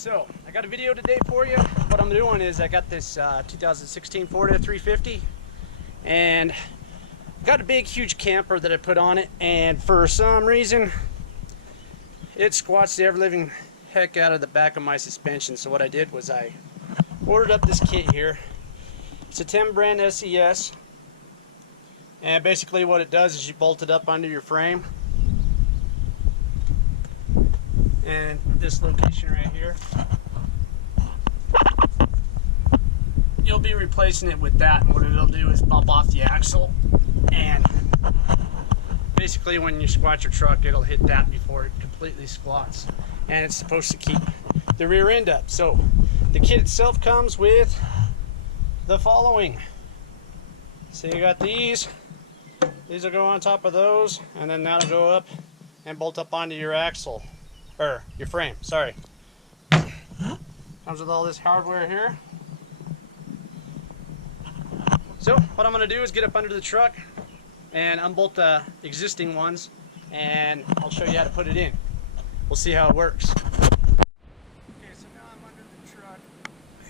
So I got a video today for you. What I'm doing is I got this 2016 Ford F350 and got a big huge camper that I put on it, and for some reason it squats the ever-living heck out of the back of my suspension. So what I did was I ordered up this kit here. It's a Timbren SES, and basically what it does is you bolt it up under your frame, and this location right here, you'll be replacing it with that, and what it'll do is bump off the axle, and basically when you squat your truck it'll hit that before it completely squats, and it's supposed to keep the rear end up. So the kit itself comes with the following. So you got these will go on top of those, and then that'll go up and bolt up onto your axle, or your frame, sorry. Comes with all this hardware here. So what I'm going to do is get up under the truck and unbolt the existing ones, and I'll show you how to put it in. We'll see how it works. Okay, so now I'm under the truck.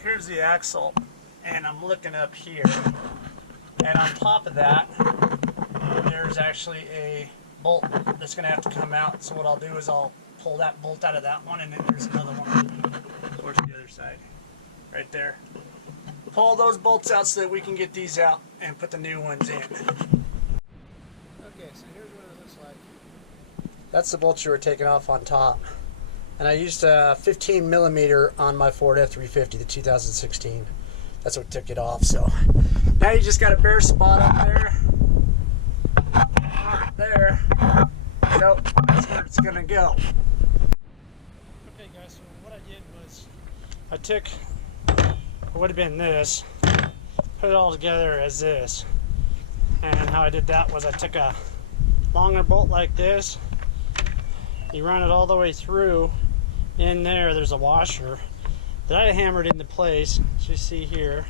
Here's the axle, and I'm looking up here. And on top of that, there's actually a bolt that's going to have to come out. So what I'll do is I'll pull that bolt out of that one, and then there's another one towards the other side, right there. Pull those bolts out so that we can get these out and put the new ones in. Okay, so here's what it looks like. That's the bolts you were taking off on top. And I used a 15 millimeter on my Ford F350, the 2016. That's what took it off. So now you just got a bare spot up there. Right there. So that's where it's gonna go. Okay guys, so what I did was I took what would have been this, put it all together as this, and how I did that was I took a longer bolt like this, you run it all the way through. In there's a washer that I hammered into place, as you see here,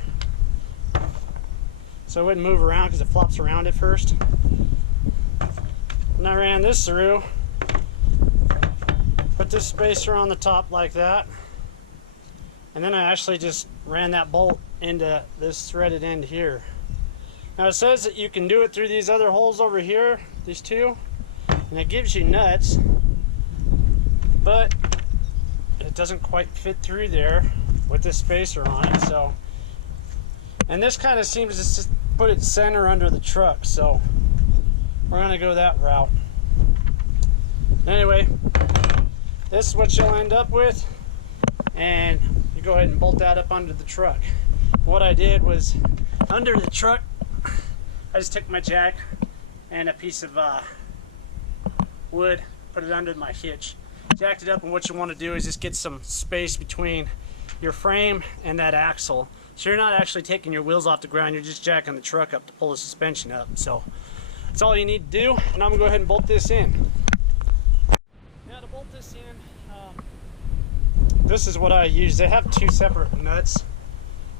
so it wouldn't move around because it flops around at first. And I ran this through, put this spacer on the top like that, and then I actually just ran that bolt into this threaded end here. Now it says that you can do it through these other holes over here, these two, and it gives you nuts, but it doesn't quite fit through there with this spacer on it. So, and this kind of seems to just put it center under the truck, so we're gonna go that route. Anyway, this is what you'll end up with, and you go ahead and bolt that up under the truck. What I did was, under the truck, I just took my jack and a piece of wood, put it under my hitch, jacked it up, and what you want to do is just get some space between your frame and that axle. So you're not actually taking your wheels off the ground, you're just jacking the truck up to pull the suspension up. So that's all you need to do, and I'm going to go ahead and bolt this in. Now to bolt this in, this is what I use. They have two separate nuts.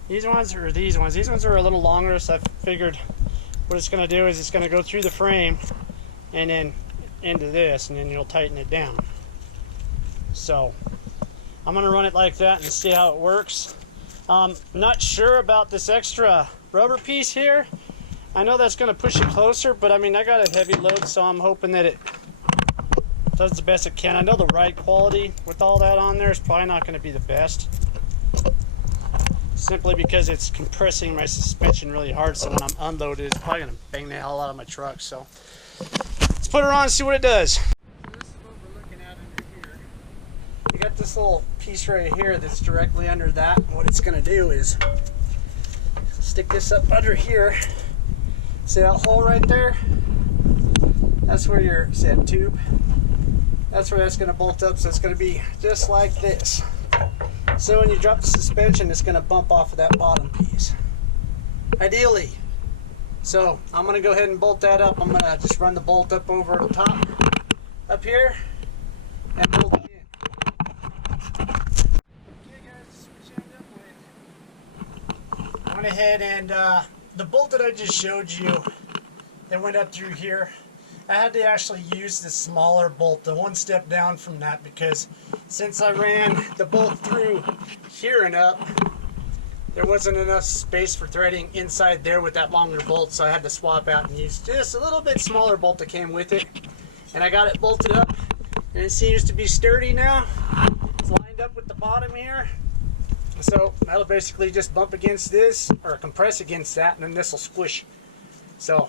These ones are these ones. These ones are a little longer, so I figured what it's going to do is it's going to go through the frame and then into this, and then you'll tighten it down. So I'm going to run it like that and see how it works. Not sure about this extra rubber piece here. I know that's going to push it closer, but I mean, I got a heavy load, so I'm hoping that it does the best it can. I know the ride quality with all that on there is probably not going to be the best, simply because it's compressing my suspension really hard, so when I'm unloaded it's probably going to bang the hell out of my truck. So let's put her on and see what it does. So this is what we're looking at under here. You got this little piece right here that's directly under that, and what it's going to do is stick this up under here. See that hole right there? That's where your set tube, that's where that's going to bolt up, so it's going to be just like this. So when you drop the suspension, it's going to bump off of that bottom piece, ideally. So I'm going to go ahead and bolt that up. I'm going to just run the bolt up over the top, up here, and bolt it in. Okay guys, this is what you end up with. I went ahead and the bolt that I just showed you that went up through here, I had to actually use the smaller bolt, the one step down from that, because since I ran the bolt through here and up, there wasn't enough space for threading inside there with that longer bolt, so I had to swap out and use just a little bit smaller bolt that came with it. And I got it bolted up, and it seems to be sturdy now. It's lined up with the bottom here. So that'll basically just bump against this, or compress against that, and then this will squish. So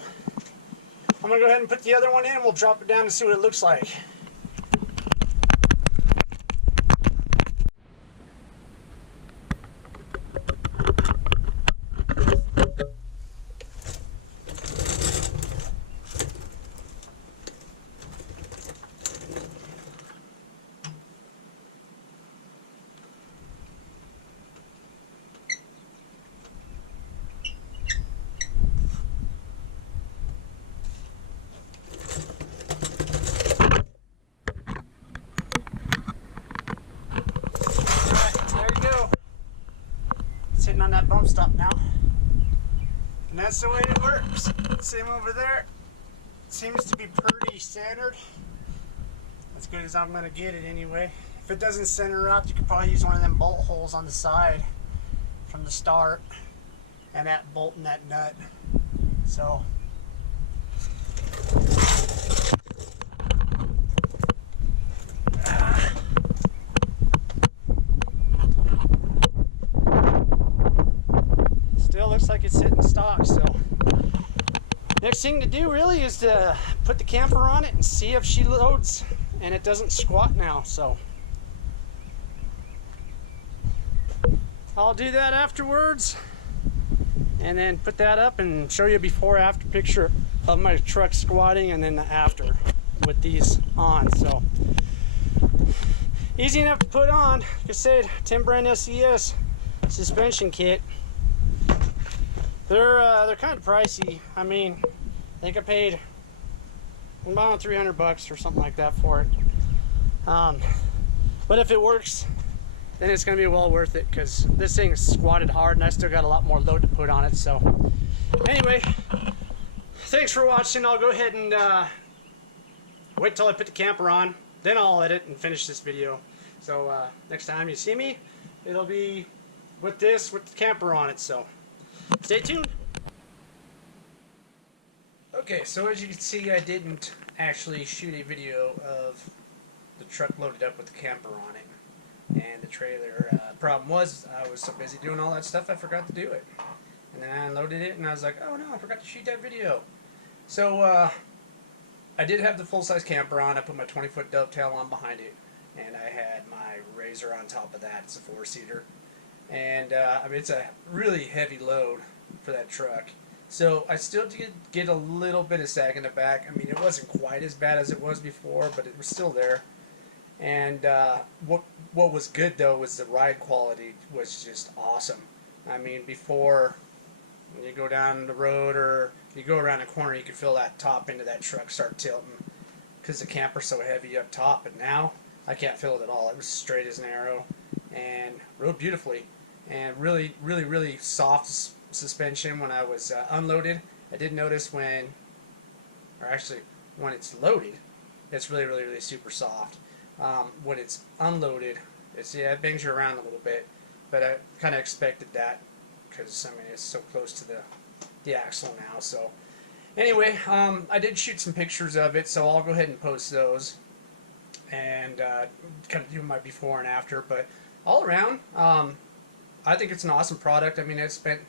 I'm going to go ahead and put the other one in, and we'll drop it down and see what it looks like. Sitting on that bump stop now, and that's the way it works. Same over there. Seems to be pretty centered. As good as I'm going to get it anyway. If it doesn't center up, you could probably use one of them bolt holes on the side from the start, and that bolt and that nut. So looks like it's sitting stock. So next thing to do really is to put the camper on it and see if she loads and it doesn't squat now. So I'll do that afterwards and then put that up and show you a before after picture of my truck squatting, and then the after with these on. So easy enough to put on. Like I said, Timbren SES suspension kit. They're kind of pricey. I mean, I think I paid about $300 or something like that for it. But if it works, then it's going to be well worth it, because this thing is squatted hard and I still got a lot more load to put on it. So anyway, thanks for watching. I'll go ahead and wait till I put the camper on, then I'll edit and finish this video. So next time you see me, it'll be with the camper on it. So stay tuned. Okay, so as you can see, I didn't actually shoot a video of the truck loaded up with the camper on it and the trailer. Problem was, I was so busy doing all that stuff, I forgot to do it. And then I unloaded it, and I was like, oh no, I forgot to shoot that video. So I did have the full-size camper on. I put my 20-foot dovetail on behind it, and I had my Razor on top of that. It's a 4-seater. And I mean, it's a really heavy load for that truck. So I still did get a little bit of sag in the back. I mean, it wasn't quite as bad as it was before, but it was still there. And what was good though was the ride quality was just awesome. I mean, before, when you go down the road or you go around a corner, you could feel that top end of that truck start tilting because the camper's so heavy up top. But now I can't feel it at all. It was straight as an arrow and rode beautifully. And really soft suspension when I was unloaded. I did notice when it's loaded, it's really super soft. When it's unloaded, it bangs you around a little bit, but I kind of expected that because I mean it's so close to the axle now. So anyway, I did shoot some pictures of it, so I'll go ahead and post those and kind of do my before and after. But all around, I think it's an awesome product. I mean, I think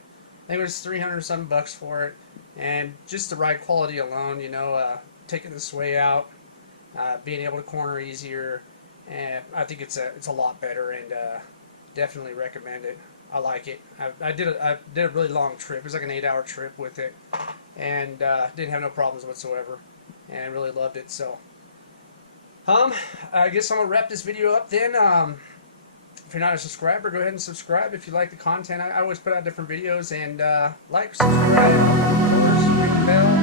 it was $300 for it, and just the ride quality alone, you know, taking the sway out, being able to corner easier, and I think it's a lot better, and definitely recommend it. I like it. I did a really long trip. It was like an 8-hour trip with it, and didn't have no problems whatsoever, and really loved it. So, I guess I'm gonna wrap this video up then. If you're not a subscriber, go ahead and subscribe if you like the content. I always put out different videos, and like, subscribe, of course, ring the bell.